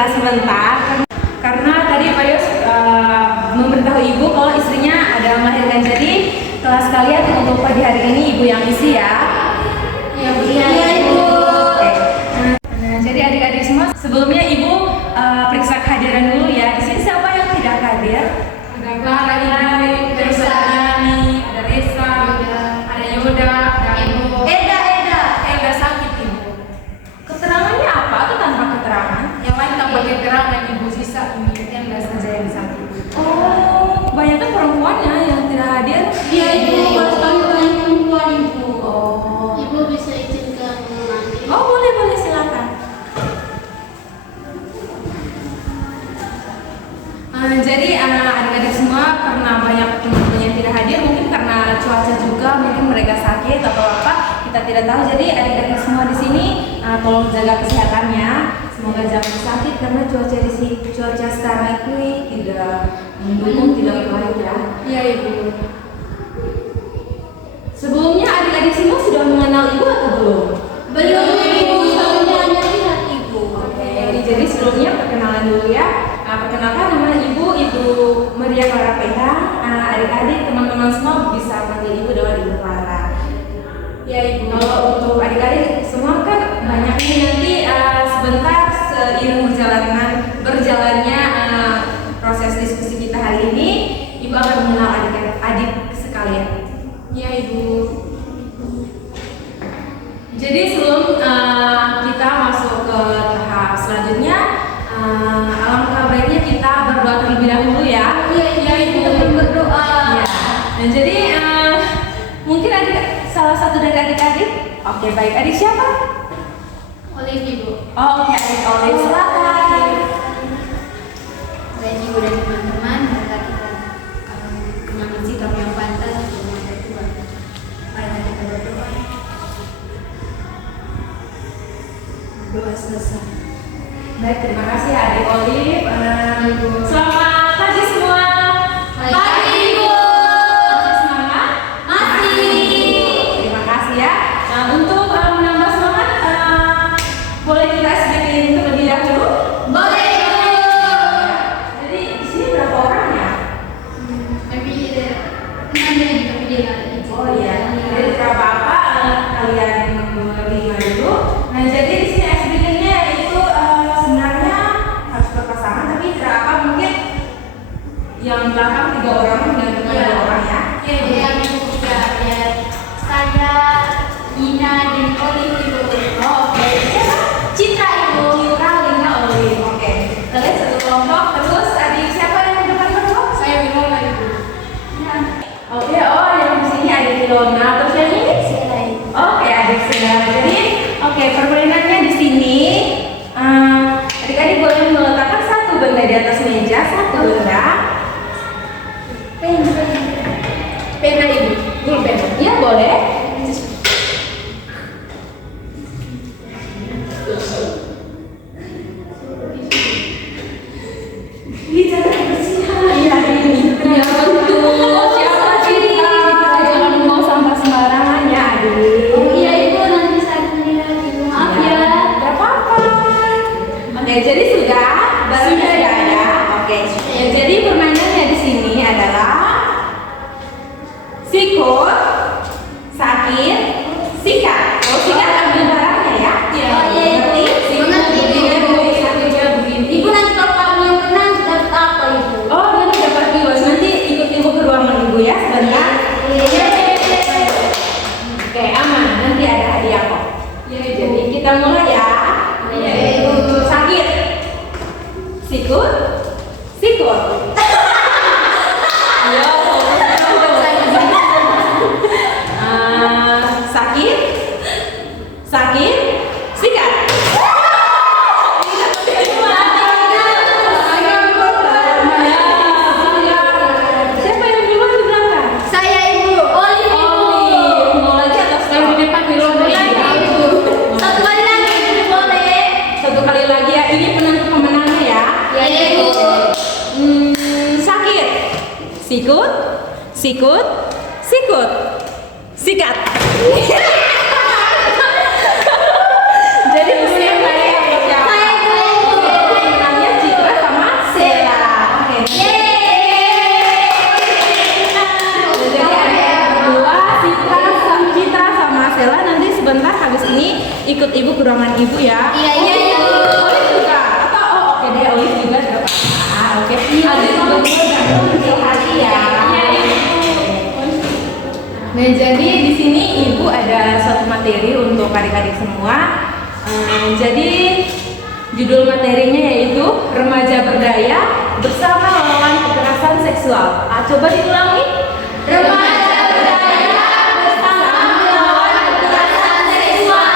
istirahat sebentar karena tadi Pak Yos memberitahu Ibu kalau istrinya ada melahirkan. Jadi kelas kalian untuk pagi hari ini Ibu yang isi ya. Iya Bu. Iya Ibu. Oke. Nah, jadi adik-adik semua sebelumnya Ibu periksa kehadiran dulu ya. Di sini siapa yang tidak hadir? Ada Clara, Ibu, Teresa, ada Resa, ada Yoda, ada Ibu. Eda sakit Ibu. Keterangannya apa atau tanpa keterangan? yang lain tanpa keterangan Ibu, sisa Enda saja yang sakit. Oh, kebanyakan perempuannya yang tidak hadir. Iya Ibu, kalau kami banyak perempuan Ibu. Oh. Ibu bisa izin ke mandi. Oh, boleh silakan. Jadi adik-adik semua karena banyak teman-teman yang tidak hadir, mungkin karena cuaca juga, mungkin mereka sakit atau apa, kita tidak tahu. Jadi adik-adik semua di sini tolong jaga kesehatannya. Semoga jangan sakit karena cuaca sekarang ini tidak mendukung, tidak baik ya. Iya Ibu. Sebelumnya adik-adik semua sudah mengenal Ibu atau belum? Belum Ibu, soalnya hanya lihat Ibu. Oke, jadi sebelumnya perkenalan dulu ya. Perkenalkan nama Ibu Maria Clara Peta. Adik-adik, teman-teman semua bisa panggil Ibu dengan Ibu Clara. Iya Ibu. Kalau untuk adik-adik semua kan banyaknya nanti sebentar seiring berjalannya proses diskusi kita hari ini, Ibu akan mengenal adik-adik sekalian. Iya Ibu. Jadi sebelum kita masuk ke tahap selanjutnya, alangkah baiknya kita berdoa terlebih dahulu ya. Iya Ibu, kita berdoa. Ya. Dan jadi mungkin salah satu dari adik-adik. Oke, baik. Adik siapa? Oleh Ibu. Oh, oke, adik Oleh. Silakan. Dan Ibu dan teman-teman, mari kita mengambil sikap yang pantas untuk menghadap Tuhan. Mari kita berdoa. Doa selesai. Baik, terima kasih adik Olive. Selamat pagi semua. Pagi, Ibu. Masih semangat? Masih. Terima kasih ya. Untuk menambah semangat, boleh kita sedikit terlebih dahulu? Boleh Ibu. Jadi di sini berapa orang ya? Tapi dia nggak ada. Oh iya. Jadi berapa apa kalian menerima dulu. Nah jadi di sini SBK-nya itu sebenarnya harus berpasangan, tapi tidak apa mungkin yang belakang 3 orang dan depan 2 orang ya. Iya Ibu. Yang ketiga ya. Saya Ina dan Olive Ibu. Oh oke. Siapa? Citra Ibu. Citra, Lina, Olive. Oke. Kalian satu kelompok. Terus adik siapa yang di depan kelompok? Saya Winona Ibu. Oke. Oh yang di sini ada Ilona. Terus yang ini? Sela Ibu. Oke, adik Sela. Jadi, oke, permainannya di sini. Adik-adik boleh meletakkan satu benda di atas meja, satu benda. Pena Ibu. Pulpen. Iya boleh. Ih, jangan bersihan. Iya ini. Ya betul. Siapa Citra? Jangan mau sampah sembarangan ya, adik. Iya Ibu, nanti saya melihat Ibu. Maaf ya. Gak apa-apa. Oke, jadi sudah barangnya sudah ada. Oke. Ya, jadi permainannya di sini adalah sikut, sakit, sikat. Kalau sikat ambil barangnya ya. Iya. Oh iya Ibu. Ngerti? Mengerti Ibu. Satunya begini. Ibu nanti kalau kamu yang menang dapat apa Ibu? Oh, nanti dapat kios. Nanti ikut ibu ke ruangan ibu ya sebentar. Iya. Oke, aman. Nanti ada hadiah kok. Iya Ibu. Jadi kita mulai ya. Iya Ibu. Sakit, sikut, sikut. Yo, sakit, sakit, sikat. Siapa yang duluan di belakang? Saya Ibu. Olive Ibu. Oh, mau lagi atau Yang sekarang? di depan Winona Ibu. Satu kali lagi Ibu boleh. Satu kali lagi ya. Ini penentu pemenangnya ya. Iya Ibu. Sakit, sikut, sikut, sikut, sikat. Jadi mesti yang tadi Saya Ibu. ibu ke ruangan ibu ya. Iya, iya, Ibu. Olive juga. Atau oke deh, Olive juga tidak apa-apa. Oke. Adik berdua kecil hati ya. Iya, Ibu. Nah, jadi di sini ibu ada suatu materi untuk adik-adik semua. Jadi judul materinya yaitu Remaja Berdaya Bersama Melawan Kekerasan Seksual. Coba diulangi. Remaja berdaya bersama melawan kekerasan seksual.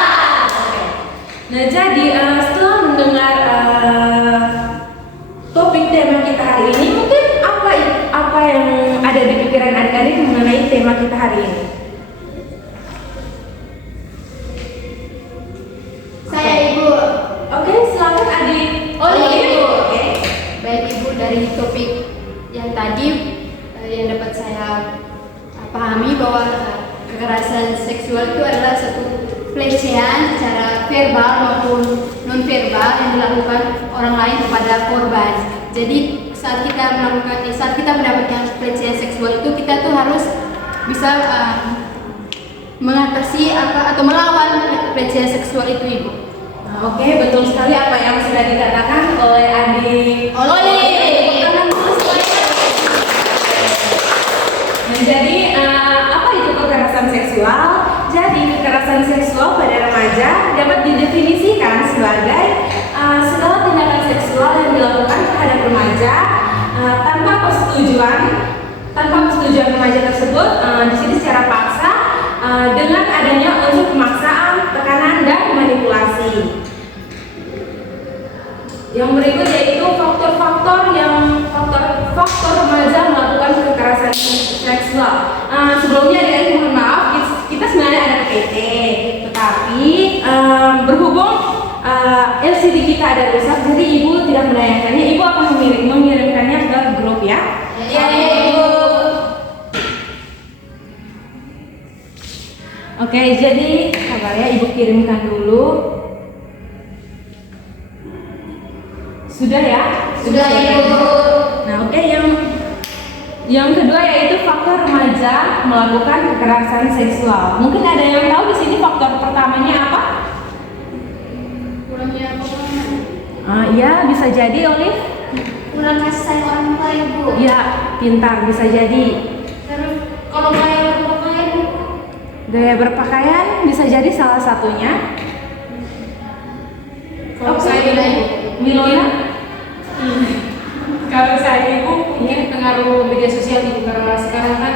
Nah, jadi setelah mendengar topik tema kita hari ini, mungkin apa yang ada di pikiran adik-adik mengenai tema kita hari ini? Saya Ibu. Oke, silakan adik. Ibu. Oke. Baik Ibu, dari topik yang tadi yang dapat saya pahami bahwa kekerasan seksual itu adalah satu pelecehan secara verbal maupun non verbal yang dilakukan orang lain kepada korban. Jadi saat kita mendapatkan pelecehan seksual itu, kita tuh harus bisa mengatasi atau melawan pelecehan seksual itu, Ibu. Oke, betul sekali apa yang sudah dikatakan oleh adik. Nah, jadi apa itu kekerasan seksual? Jadi kekerasan seksual pada remaja dapat didefinisikan sebagai segala tindakan seksual yang dilakukan terhadap remaja tanpa persetujuan remaja tersebut, di sini secara paksa dengan adanya unsur pemaksaan, tekanan dan manipulasi. Yang berikut yaitu faktor remaja melakukan kekerasan seksual. Sebelumnya dari mohon maaf, kita sebenarnya ada PT, tetapi berhubung LCD kita ada rusak, jadi ibu tidak menayangkannya. Ibu akan mengirimkannya ke grup ya. Ya, Ibu. Oke, jadi sabar ya, ibu kirimkan dulu. Sudah ya? Sudah, Ibu. Nah, oke, yang kedua yaitu faktor remaja melakukan kekerasan seksual. Mungkin ada yang tahu di sini faktor pertamanya apa? Kurangnya Ya, bisa jadi Olive. kurang kasih sayang orang tua, Ibu. Ya, pintar, bisa jadi. Terus kalau gaya berpakaian, Gaya berpakaian bisa jadi salah satunya. Kalau Oke, saya Milona? Kalau saya Ibu, ini pengaruh media sosial Ibu, karena sekarang kan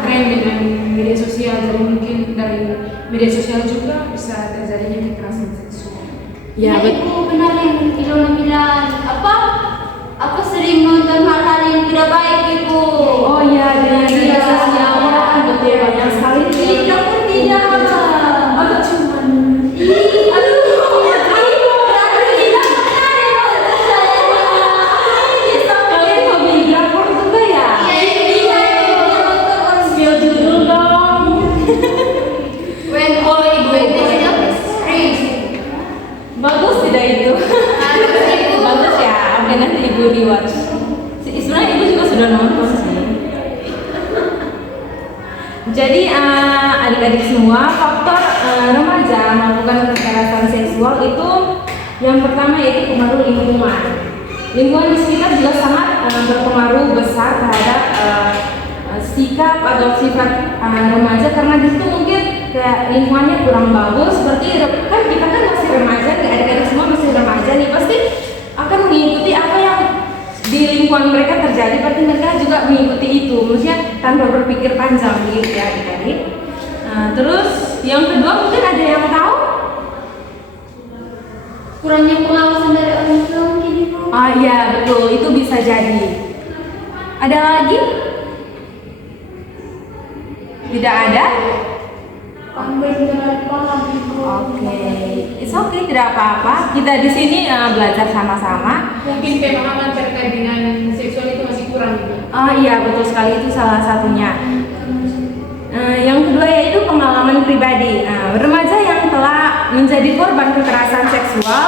tren dengan media sosial, jadi mungkin dari media sosial juga bisa terjadinya kekerasan seksual. ya Ibu, benar yang Ilona bilang. Aku sering nonton hal-hal yang tidak baik, Ibu. Oh iya, dengan media sosial kan betul banyak sekali. Tidak pun tidak. Aduh, cuman. Kalian hobi drakor juga ya? Spill judul dong. Bagus tidak itu? Bagus ya. Oke, nanti ibu rewatch. Sebenarnya ibu juga sudah nonton sih. Jadi adik-adik semua, faktor remaja melakukan kekerasan seksual itu yang pertama yaitu pengaruh lingkungan. Lingkungan di sekitar juga sangat berpengaruh besar terhadap sikap atau sifat remaja, karena di situ mungkin kayak lingkungannya kurang bagus. Seperti kan kita kan masih remaja, adik-adik semua masih remaja nih, pasti akan mengikuti apa yang di lingkungan mereka terjadi, berarti mereka juga mengikuti itu, maksudnya tanpa berpikir panjang gitu ya adik-adik. Terus yang kedua mungkin ada yang tahu? Kurangnya pengawasan dari orang tua mungkin, Ibu. Iya betul, itu bisa jadi. Ada lagi? Tidak ada? Oke, it's okay, tidak apa-apa. Kita di sini belajar sama-sama. Mungkin pemahaman terkait dengan seksual itu masih kurang Ibu. Iya betul sekali, itu salah satunya. Yang kedua yaitu pengalaman pribadi. Remaja yang telah menjadi korban kekerasan seksual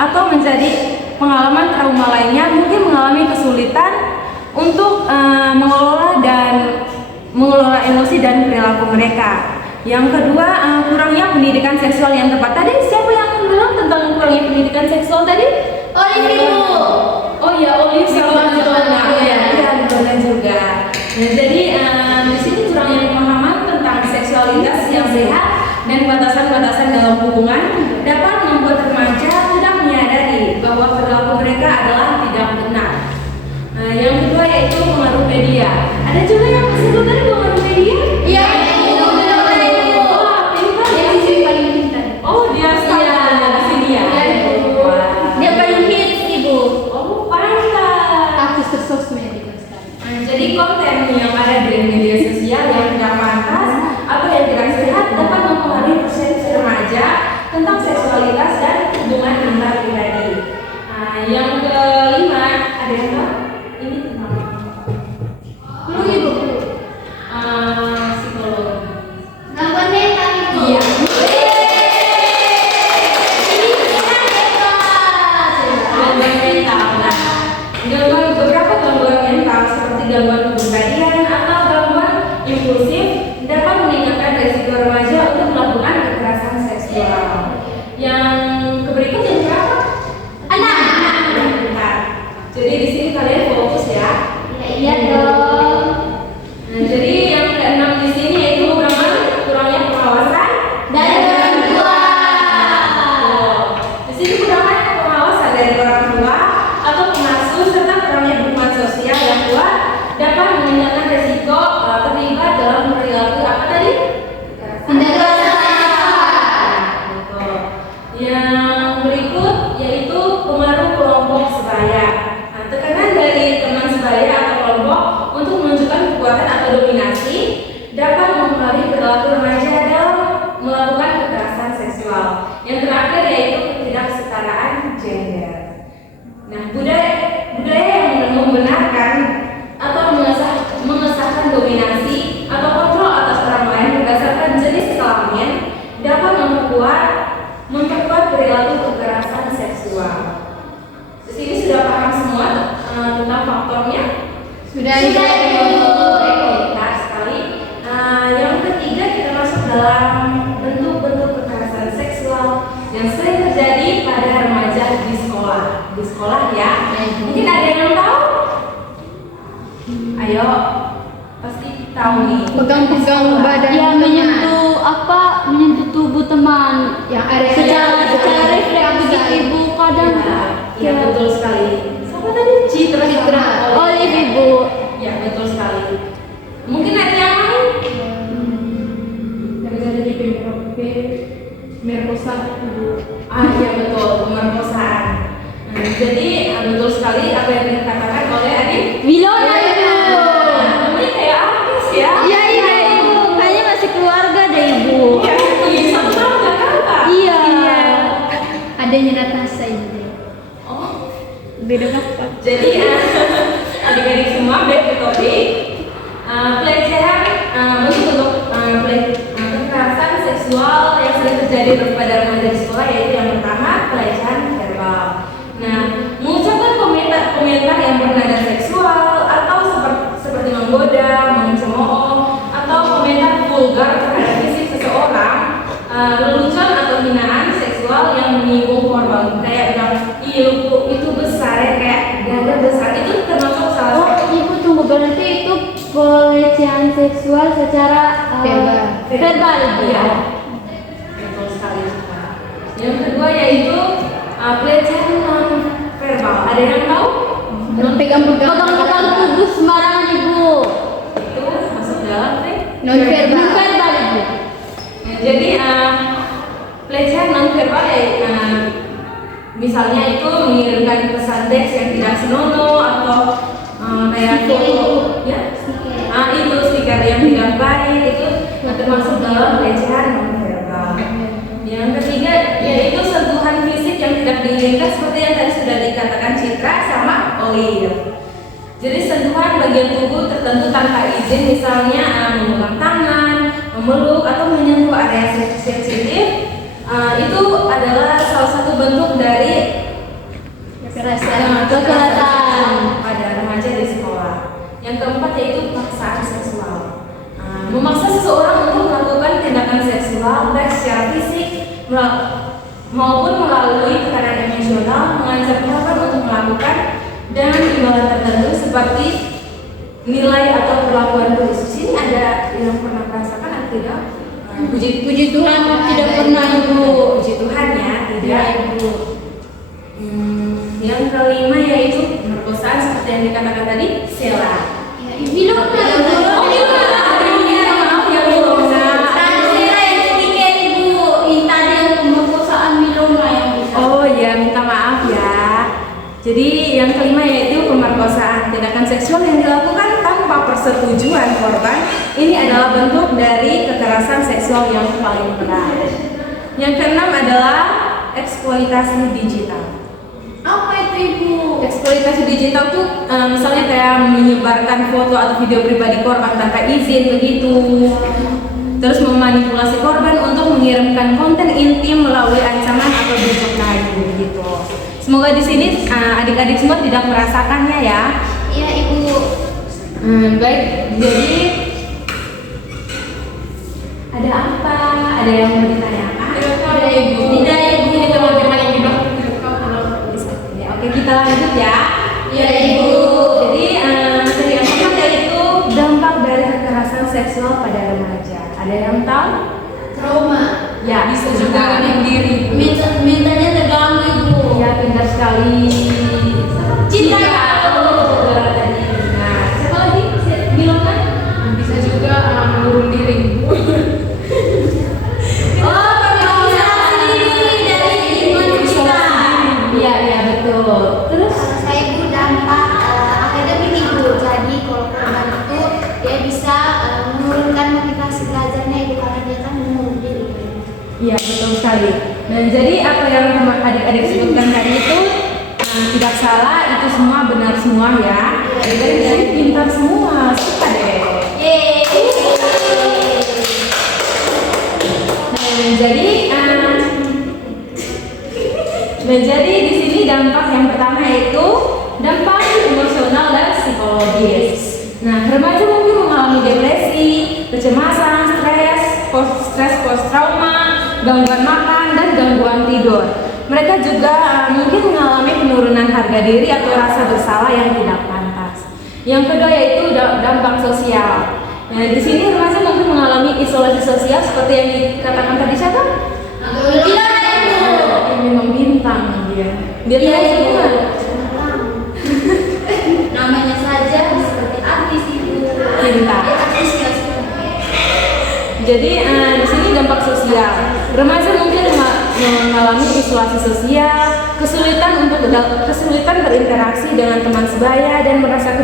atau menjadi pengalaman trauma lainnya mungkin mengalami kesulitan untuk mengelola emosi dan perilaku mereka. Yang kedua, kurangnya pendidikan seksual yang tepat. Tadi siapa yang bilang tentang kurangnya pendidikan seksual tadi? Olive Ibu. Oh iya, Olive sama Dona. Iya, Dona juga. Nah, jadi di sini kurangnya pemahaman tentang seksualitas yang sehat dan batasan-batasan dalam hubungan dapat membuat remaja tidak menyadari bahwa perilaku mereka adalah tidak benar. Nah, yang kedua yaitu pengaruh media. Ada juga yang sebut tadi pengaruh media? Iya, Ibu. Wah, pintar ya. Dia sih paling pintar. Oh, dia sekarang ada di sini ya? Iya, Ibu. Wah. Dia paling hits, Ibu. Oh, pantas. Aktif sosmed itu sekarang. Jadi konten yang ada di media sosial yang tidak pantas atau yang tidak sehat dapat mempengaruhi persepsi remaja tentang seksualitas dan hubungan antar pribadi. Nah, yang kelima ada yang tahu? Ini tentang Belum, Ibu. psikologi. Gangguan mental, Ibu. Iya. Gangguan mental. Nah, beberapa gangguan mental seperti gangguan kepribadian atau gangguan impulsif dapat meningkatkan risiko remaja untuk melakukan kekerasan seksual. Yang berikut yang berapa? Anak. Bentar. Jadi di sini kalian fokus ya. Iya dong. Nah, jadi yang keenam di sini yaitu kurangnya pengawasan Dari orang tua. Di sini kurangnya pengawasan dari orang tua atau pengasuh serta kurangnya dukungan sosial yang kuat dapat meningkatkan risiko terlibat dalam perilaku apa tadi? Kekerasan. Betul. Yang berikut yaitu pengaruh kelompok sebaya. Nah, tekanan dari teman sebaya atau kelompok untuk menunjukkan kekuatan atau dominasi dapat mempengaruhi perilaku remaja dalam melakukan kekerasan seksual. Yang terakhir yaitu ketidaksetaraan gender. Nah, budaya yang membenarkan atau mengesahkan dominasi atau kontrol atas orang lain berdasarkan jenis kelamin dapat memperkuat perilaku kekerasan seksual. Di sini sudah paham semua tentang faktornya? Sudah, Ibu. Benar sekali. Yang ketiga kita masuk dalam bentuk-bentuk kekerasan seksual yang sering terjadi pada remaja di sekolah. Di sekolah ya. Mungkin ada yang tahu? Ayo, pasti tahu nih. Pegang-pegang badan Ya teman. menyentuh tubuh teman Yang ada secara refleks begitu Ibu kadang Iya, betul sekali. Siapa tadi? Citra. Olive Ibu. Ya, betul sekali. Mungkin ada yang lain? Dari ada di merkosa, Ibu. Iya betul, pemerkosaan. Nah, jadi betul sekali apa yang dikatakan oleh Adik. Wilona Ibu. Namanya kayak artis ya? Iya Ibu. Kayaknya masih keluarga deh Ibu. Iya, satu tahun gak kakak. Iya. Adanya Natasha ini. Oh, Beda kakak. jadi adik-adik semua back to topik. Pelecehan bentuk kekerasan seksual yang sering terjadi pada remaja di sekolah yaitu yang pertama pelecehan verbal. Nah, mengucapkan komentar yang bernada seksual atau seperti menggoda, mencemooh atau komentar vulgar terhadap fisik seseorang, lelucon atau hinaan seksual yang menyinggung korban kayak bilang itu besar ya kayak dada besar itu termasuk salah Oh satu. Ibu tunggu, berarti itu pelecehan seksual secara verbal Ibu ya. Iya. Betul sekali. Yang kedua yaitu pelecehan non verbal. Ada yang tahu? Pegang-pegang Tubuh sembarangan Ibu. Itu masuk dalam non-verbal. Non-verbal Ibu. Nah, jadi pelecehan non verbal ya misalnya itu mengirimkan pesan teks yang tidak senonoh atau kayak foto ya itu stiker yang tidak baik itu termasuk dalam pelecehan non verbal. Yang ketiga yaitu sentuhan fisik yang tidak diinginkan seperti yang tadi sudah dikatakan Citra sama Olive. Jadi sentuhan bagian tubuh tertentu tanpa izin misalnya menggenggam tangan, memeluk atau menyentuh area sensitif itu adalah salah satu bentuk dari Kekerasan. pada remaja di sekolah. Yang keempat yaitu paksaan seksual. Memaksa seseorang untuk melakukan tindakan seperti nilai atau perlakuan khusus. Ini ada yang pernah merasakan atau tidak? Puji Tuhan tidak pernah Ibu. Puji Tuhan ya, tidak. Ya Ibu. Yang kelima yaitu pemerkosaan seperti yang dikatakan tadi, Sela. Milona Ibu. Oh, Milona. Maaf ya Milona. Saya yang ketiga Ibu. Tadi yang pemerkosaan Milona yang bisa. Oh ya, minta maaf ya. Jadi yang kelima yaitu pemerkosaan, tindakan seksual yang dilakukan tanpa persetujuan korban. Ini adalah bentuk dari kekerasan seksual yang paling berat. Yang keenam adalah eksploitasi digital. Apa itu Ibu? Eksploitasi digital tuh misalnya kayak menyebarkan foto atau video pribadi korban tanpa izin begitu. Terus memanipulasi korban untuk mengirimkan konten intim melalui ancaman atau bujuk rayu begitu. Semoga di sini adik-adik semua tidak merasakannya ya. Iya Ibu. Baik, jadi ada apa? Ada yang mau ditanyakan? Tidak Ibu. Tidak Ibu. Ini teman-teman yang di belakang tidak tahu kalau Ya, oke, kita lanjut ya. Iya Ibu. Jadi materi yang pertama yaitu dampak dari kekerasan seksual pada remaja. Ada yang tahu? Trauma. Ya, bisa juga bunuh diri. Mintanya terganggu Ibu. Ya, pintar sekali. Cinta. Tadi. Nah, siapa lagi? Bilang kan? Bisa juga mengurung diri. Oh, isolasi diri dari lingkungan kita. Iya, iya betul. Terus Saya Ibu dampak akademik Ibu. Jadi kalau korban itu dia bisa menurunkan motivasi belajarnya Ibu karena dia kan mengurung diri. iya betul sekali. Dan jadi apa yang adik-adik sebutkan tadi itu tidak salah, itu semua benar semua ya. Adik-adik di sini pintar semua, suka deh. Nah, jadi di sini dampak yang pertama yaitu dampak emosional dan psikologis. Nah, remaja mungkin mengalami depresi, kecemasan, stres post trauma, gangguan makan dan gangguan tidur. Mereka juga mungkin mengalami penurunan harga diri atau rasa bersalah yang tidak pantas. Yang kedua yaitu dampak sosial. Nah, di sini remaja mungkin mengalami isolasi sosial seperti yang dikatakan tadi siapa? Ini memang bintang dia. Dia Iya, tahu Ibu. semua. Namanya saja seperti artis Ibu. Pintar. Artis ya. Jadi di sini dampak sosial. Remaja mungkin mengalami isolasi sosial, kesulitan berinteraksi dengan teman sebaya dan merasa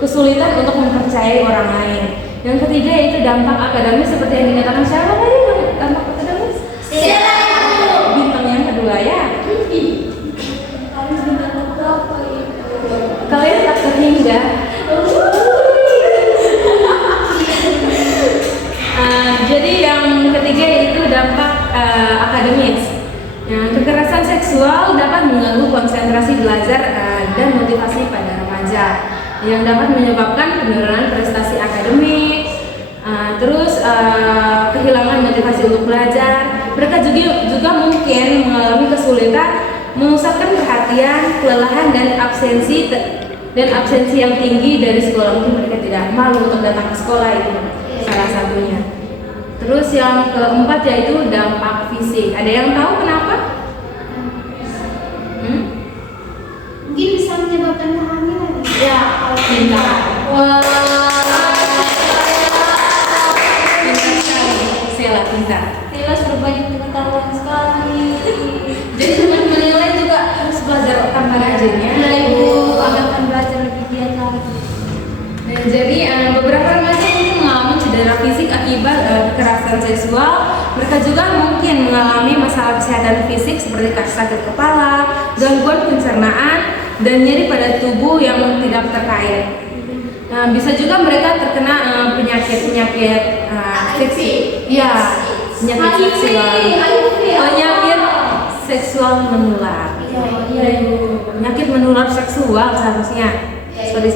kesulitan untuk mempercayai orang lain. Yang ketiga yaitu dampak akademis seperti yang dikatakan siapa tadi? Dampak akademis? Sela Ibu. Bintang yang kedua ya. Kalian bintang berapa Ibu? Kalian tak terhingga. Jadi yang ketiga itu dampak akademis. Kekerasan seksual dapat mengganggu konsentrasi belajar dan motivasi pada remaja, yang dapat menyebabkan penurunan prestasi akademik, terus kehilangan motivasi untuk belajar. Mereka juga mungkin mengalami kesulitan memusatkan perhatian, kelelahan dan absensi yang tinggi dari sekolah. Mungkin mereka tidak malu untuk datang ke sekolah, itu salah satunya. Terus yang keempat yaitu dampak fisik. Ada yang tahu kenapa? Mungkin bisa menyebabkan kehamilan. Ya, pintar. Pintar sekali. Sela pintar. Sela sudah banyak pengetahuan sekali. Jadi teman-teman yang lain juga harus belajar tambah rajin ya. Iya Ibu, akan belajar lebih giat lagi. Nah, jadi beberapa remaja mungkin mengalami cedera fisik akibat kekerasan seksual. Mereka juga mungkin mengalami masalah kesehatan fisik seperti sakit kepala, gangguan pencernaan, dan nyeri pada tubuh yang tidak terkait. Nah, bisa juga mereka terkena penyakit-penyakit penyakit seksual. Penyakit seksual menular. Iya Ibu. Penyakit menular seksual seharusnya. Sorry.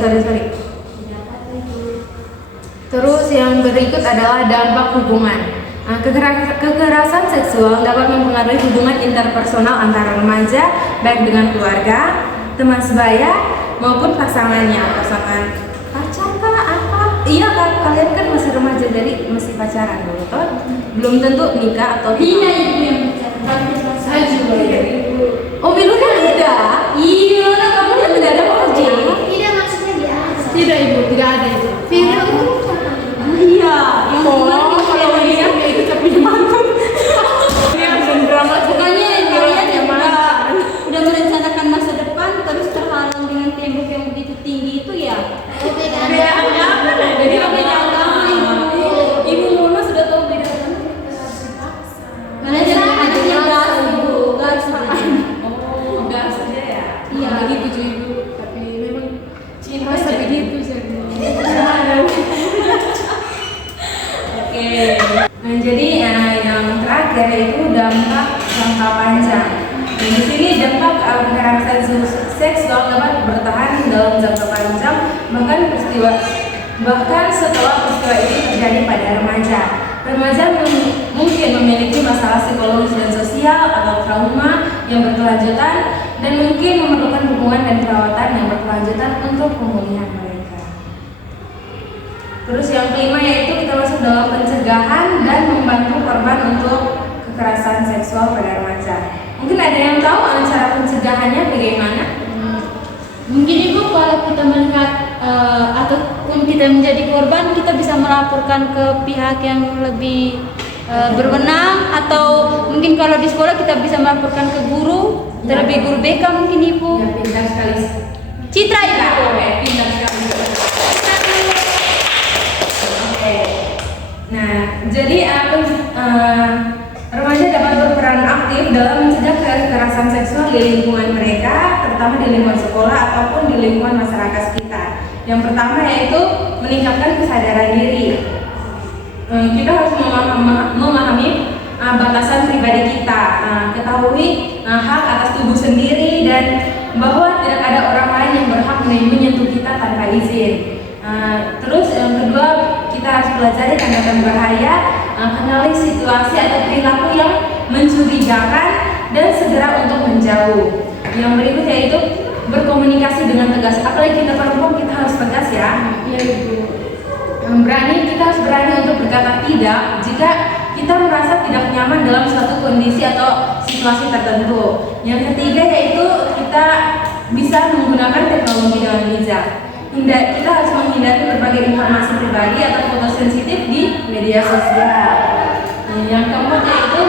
Terus yang berikut adalah dampak hubungan. Kekerasan seksual dapat mempengaruhi hubungan interpersonal antara remaja, baik dengan keluarga, teman sebaya, maupun pasangannya, pasangan pacar kah apa? Iya kan, kalian kan masih remaja jadi masih pacaran dulu toh, belum tentu nikah atau Iya ibu yang bicara. Saya juga. Oh Milu kan beda. Iya, nah kamu Kamu tidak ada project. Tidak, maksudnya biasa. Tidak ibu, tidak ada itu. Vero itu Iya. Oh, kalau ini kan kayak kita punya mantan. Iya, dan drama pokoknya kalian ya udah merencanakan masa depan terus terhalang dengan tembok yang begitu tinggi itu ya. tidak ada. beda apa? Jadi apa yang Ibu Mona sudah tahu beda kan? Mana anaknya gas ibu, gas. Oh, gas saja ya. Iya, begitu cuy ibu. Tapi memang cinta sebegitu sih. Oke. Nah, jadi yang terakhir itu dampak jangka panjang. Dan di sini dampak kekerasan seksual dapat bertahan dalam jangka panjang bahkan setelah peristiwa itu terjadi pada remaja. Remaja mungkin memiliki masalah psikologis dan sosial atau trauma yang berkelanjutan dan mungkin memerlukan hubungan dan perawatan yang berkelanjutan untuk pemulihan mereka. Terus yang kelima yaitu kita masuk dalam pencegahan dan membantu korban untuk kekerasan seksual pada remaja. Mungkin ada yang tahu cara pencegahannya bagaimana? Mungkin ibu kalau kita melihat ataupun kita menjadi korban, kita bisa melaporkan ke pihak yang lebih berwenang, atau mungkin kalau di sekolah kita bisa melaporkan ke guru, terlebih guru BK mungkin ibu. Ya, pintar sekali. Citra ibu. Oke, pintar sekali. Oke. Nah, jadi remaja dapat berperan aktif dalam mencegah kekerasan seksual di lingkungan mereka, terutama di lingkungan sekolah ataupun di lingkungan masyarakat sekitar. Yang pertama yaitu meningkatkan kesadaran diri. Kita harus memahami batasan pribadi kita, ketahui hak atas tubuh sendiri dan bahwa tidak ada orang lain yang berhak menyentuh kita tanpa izin. Terus yang kedua, kita harus pelajari tanda-tanda bahaya, kenali situasi atau perilaku yang mencurigakan dan segera untuk menjauh. Yang berikutnya itu berkomunikasi dengan tegas. Apalagi kita perempuan, kita harus tegas ya. Iya ibu. Kita harus berani untuk berkata tidak jika kita merasa tidak nyaman dalam suatu kondisi atau situasi tertentu. Yang ketiga yaitu kita bisa menggunakan teknologi dengan bijak. Kita harus menghindari berbagai informasi pribadi atau foto sensitif di media sosial. Yang keempat yaitu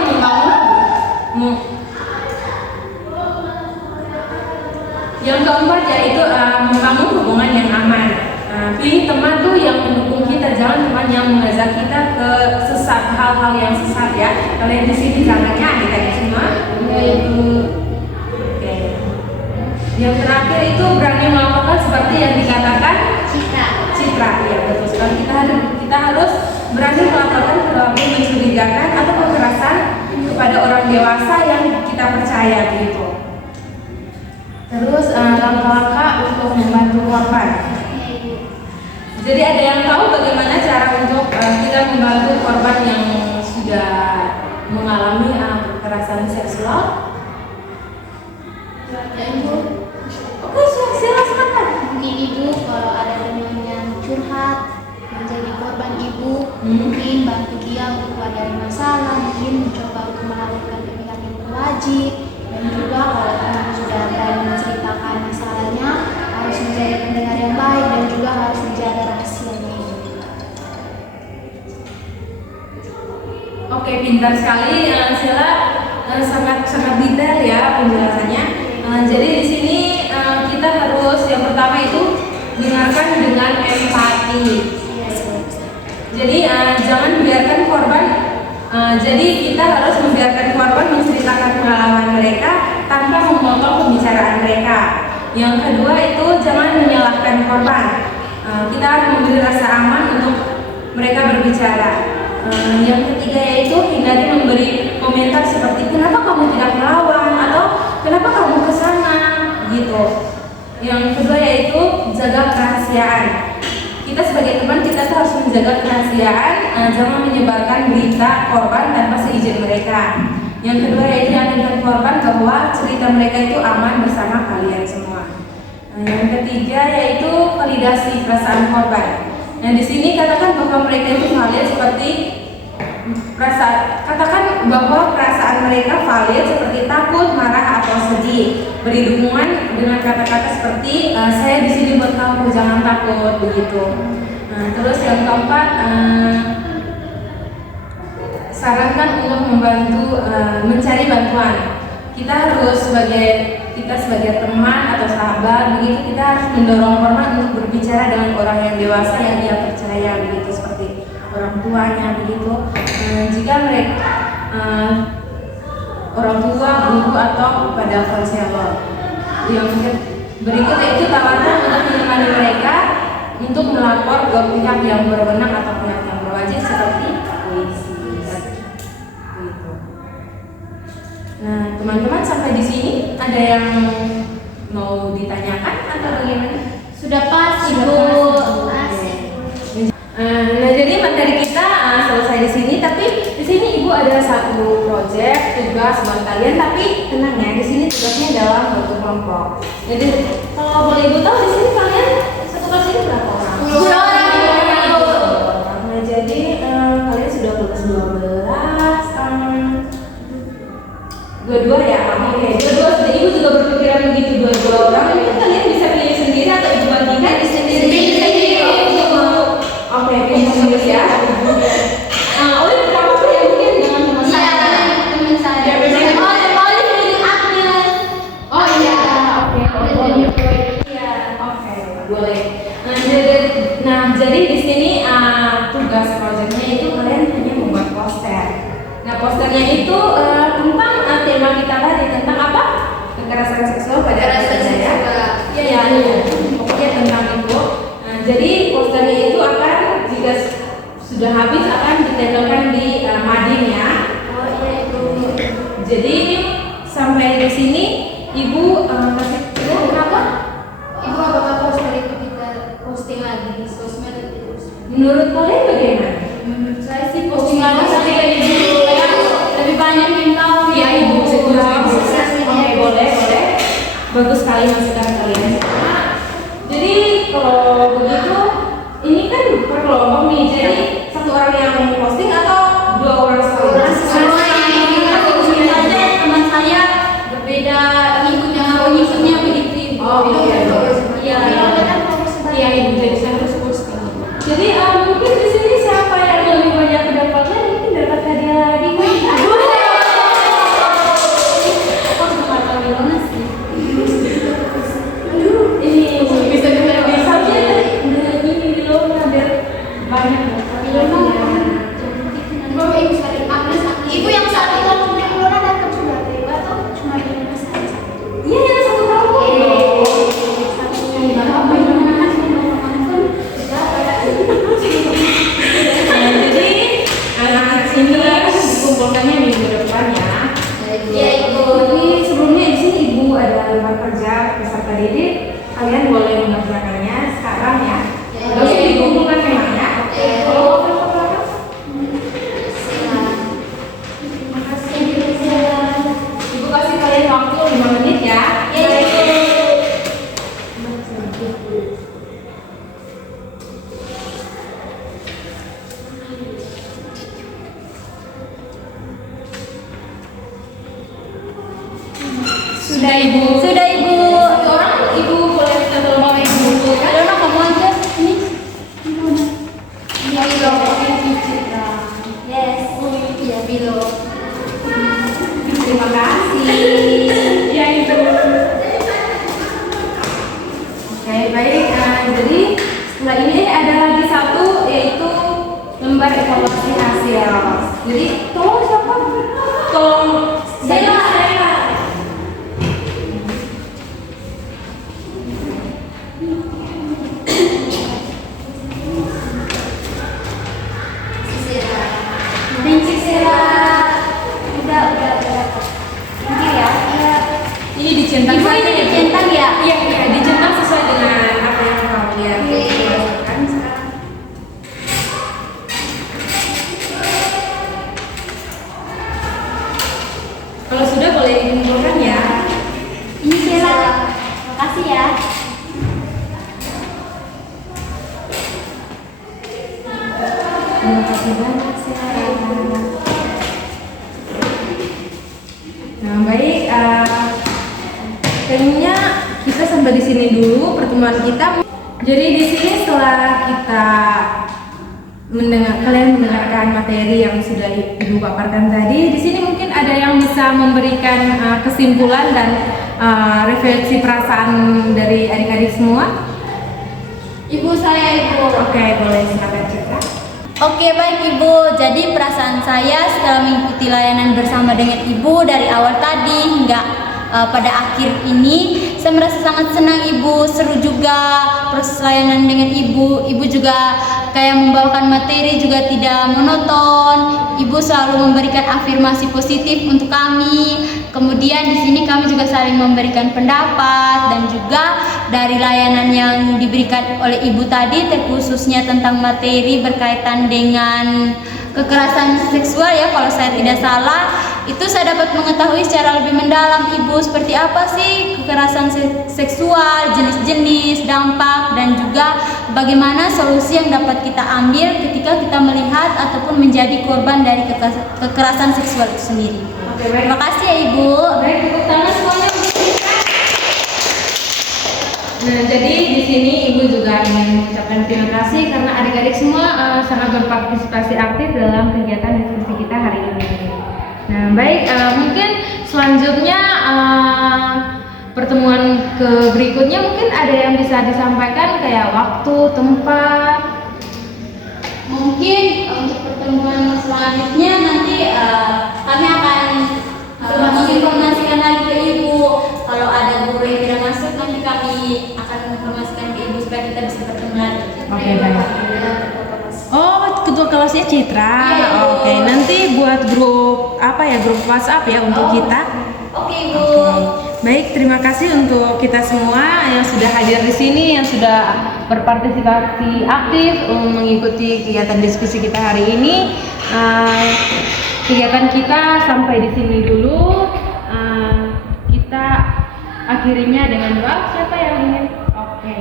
membangun hubungan yang aman. Pilih teman tuh yang mendukung kita, jangan teman yang mengajak kita ke hal-hal yang sesat ya. Kalian di sini jangannya adik-adik semua. Oke. Yang terakhir itu berani melakukan seperti yang dikatakan Citra. Ya betul sekali. Kita harus berani melakukan perilaku mencurigakan atau kekerasan kepada orang dewasa yang kita percaya gitu. Terus langkah-langkah untuk membantu korban. Jadi ada yang tahu bagaimana cara untuk kita membantu korban yang sudah mengalami kekerasan seksual? Oke, silakan. Mungkin ibu kalau ada teman yang curhat menjadi korban ibu, mungkin bantu dia untuk keluar dari masalah, mungkin mencoba untuk melaporkan ke pihak yang berwajib, dan juga kalau teman sudah berani menceritakan masalahnya harus menjadi pendengar yang baik dan juga harus menjaga rahasianya. Oke, pintar sekali Sila, sangat detail ya penjelasannya. Jadi di sini kita harus yang pertama itu dengarkan dengan empati. Jadi jangan biarkan korban. Jadi kita harus membiarkan korban menceritakan pengalaman mereka tanpa memotong pembicaraan mereka. Yang kedua itu jangan menyalahkan korban. Kita harus memberi rasa aman untuk mereka berbicara. Yang ketiga yaitu hindari memberi komentar seperti kenapa kamu tidak melawan atau kenapa kamu kesana gitu. Yang kedua yaitu jaga kerahasiaan. Kita sebagai teman kita harus menjaga kerahasiaan, jangan menyebarkan berita korban tanpa seizin mereka. Yang kedua yaitu yakinkan korban bahwa cerita mereka itu aman bersama kalian semua. Yang ketiga yaitu validasi perasaan korban. Nah, di sini katakan bahwa mereka itu valid seperti katakan bahwa perasaan mereka valid seperti takut, marah atau sedih. Beri dukungan dengan kata-kata seperti saya di sini buat kamu, jangan takut begitu. Nah, terus yang keempat, sarankan untuk membantu mencari bantuan. Kita sebagai teman atau sahabat begitu, kita harus mendorong korban untuk berbicara dengan orang yang dewasa yang dia percaya begitu, seperti orang tuanya begitu. Jika mereka orang tua, guru atau kepada konselor. Yang berikut yaitu tawaran untuk menemani mereka untuk melapor ke pihak yang berwenang atau pihak yang berwajib seperti polisi. Gitu. Nah, teman-teman sampai di sini ada yang mau ditanyakan atau bagaimana? Sudah pas, Ibu. Nah, jadi materi kita selesai di sini. Tapi di sini Ibu ada satu proyek tugas buat kalian. Tapi tenang ya, di sini tugasnya dalam satu kelompok. Jadi kalau boleh Ibu tahu di sini kalian satu kelas ini berapa orang? 10 orang. Nah, jadi kalian sudah lulus 22 ya. Oke, 22 sudah. Ibu juga berpikiran begitu, 22 orang. Itu kalian bisa pilih sendiri atau Ibu bagikan di sendiri? Oke, pilih sendiri ya. Oleh pertama ya mungkin dengan teman Iya, saya. teman saya. Ya, memang. Oleh pilih Agnes. Oh iya, oke. Iya. Oke, boleh. Jadi di sini tugas proyeknya itu kalian hanya membuat poster. Nah, posternya itu tentang tema kita tadi tentang apa? Kekerasan seksual pada Kekerasan remaja ya. seksual. Iya, pokoknya tentang itu. Jadi posternya itu akan jika sudah habis akan ditempelkan di mading ya. Oh iya Ibu. Jadi sampai di sini Ibu kasih tahu kenapa? Ibu apakah poster itu kita posting lagi di sosmed atau tidak? Menurut kalian bagaimana? Menurut saya sih posting lagi Posting saja lagi. Lebih banyak yang tahu. Iya Ibu, setuju. Sosial media. Oke, boleh. Bagus sekali masukan kalian. Jadi kalau begitu, ini kan per kelompok nih. Jadi satu orang yang posting atau dua orang sekali? Semua yang Misalnya teman saya berbeda ngikutnya begitu. Oh iya. Iya. Iya, Ibu, jadi saya harus posting. Jadi mungkin di sini siapa yang lebih banyak dapatnya mungkin dapat hadiah lagi. Ini bisa ini loh biar banyak Ibu yang saat itu ngomongin Luna dapat juga atau cuma di rumah saja? iya yang satu tahun. Jadi ini dikumpulkannya minggu depan ya. Iya Ibu. Jadi sebelumnya di sini Ibu ada lembar kerja peserta didik. Kalian boleh mengerjakannya sekarang ya. Gak usah dikumpulkan memang ya. Kalau mau foto-foto, Terima kasih Ibu. Ibu kasih kalian waktu 5 menit ya. Sudah, Ibu. Sudah Ibu. Satu orang Ibu boleh tolong Ibu kan? Lona kamu aja ini. Bilo. Yes. Iya Bilo. Terima kasih. Iya, Ibu. Oke, baik. Jadi setelah ini ada lagi satu yaitu lembar evaluasi hasil. Jadi tolong siapa? Tolong Saya. Udah. Thank you ya. Ini dicentang Ibu saja ini ya, Bu? dicentang ya? Iya, dicentang sesuai dengan apa yang kamu lihat. Oke. Kan sekarang. Kalau sudah boleh dikumpulkan ya. Ini Sheila. Makasih ya. Terima kasih banyak Sarah. Nah baik, kayaknya kita sampai di sini dulu pertemuan kita. Jadi di sini setelah kita kalian mendengarkan materi yang sudah Ibu paparkan tadi, di sini mungkin ada yang bisa memberikan kesimpulan dan refleksi perasaan dari adik-adik semua. Ibu saya, Ibu. Oke, boleh silakan Citra. Oke, baik Ibu. Jadi perasaan saya setelah mengikuti layanan bersama dengan Ibu dari awal tadi hingga pada akhir ini, saya merasa sangat senang Ibu. Seru juga proses layanan dengan Ibu. Ibu juga kayak membawakan materi juga tidak monoton. Ibu selalu memberikan afirmasi positif untuk kami. Kemudian di sini kami juga saling memberikan pendapat, dan juga dari layanan yang diberikan oleh Ibu tadi, terkhususnya tentang materi berkaitan dengan kekerasan seksual ya, kalau saya tidak salah, itu saya dapat mengetahui secara lebih mendalam Ibu seperti apa sih kekerasan seksual, jenis-jenis, dampak, dan juga bagaimana solusi yang dapat kita ambil ketika kita melihat ataupun menjadi korban dari kekerasan seksual itu sendiri. Oke, baik. Terima kasih ya Ibu. Baik, tepuk tangan semuanya untuk kita. Nah, jadi di sini Ibu juga ingin mengucapkan terima kasih karena adik-adik semua sangat berpartisipasi aktif dalam kegiatan diskusi kita hari ini. Nah, baik, mungkin selanjutnya pertemuan berikutnya mungkin ada yang bisa disampaikan kayak waktu, tempat. Mungkin untuk pertemuan selanjutnya nanti kami akan menginformasikan lagi ke Ibu. Kalau ada guru yang tidak masuk, nanti kami akan menginformasikan ke Ibu supaya kita bisa bertemu lagi. Oke, baik. Oh, ketua kelasnya Citra. Iya, Ibu. Oke, nanti buat grup grup WhatsApp ya untuk kita. Oke, Ibu. Baik, terima kasih untuk kita semua yang sudah hadir di sini, yang sudah berpartisipasi aktif mengikuti kegiatan diskusi kita hari ini. Kegiatan kita sampai di sini dulu. Kita akhirinya dengan doa. Siapa yang ingin? Oke.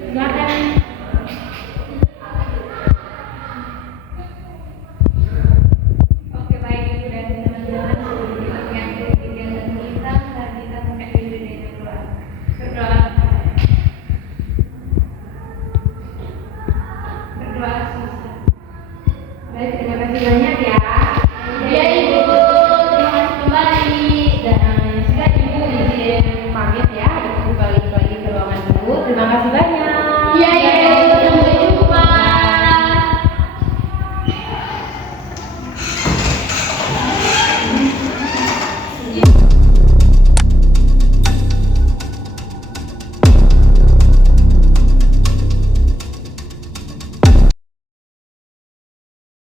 Silakan.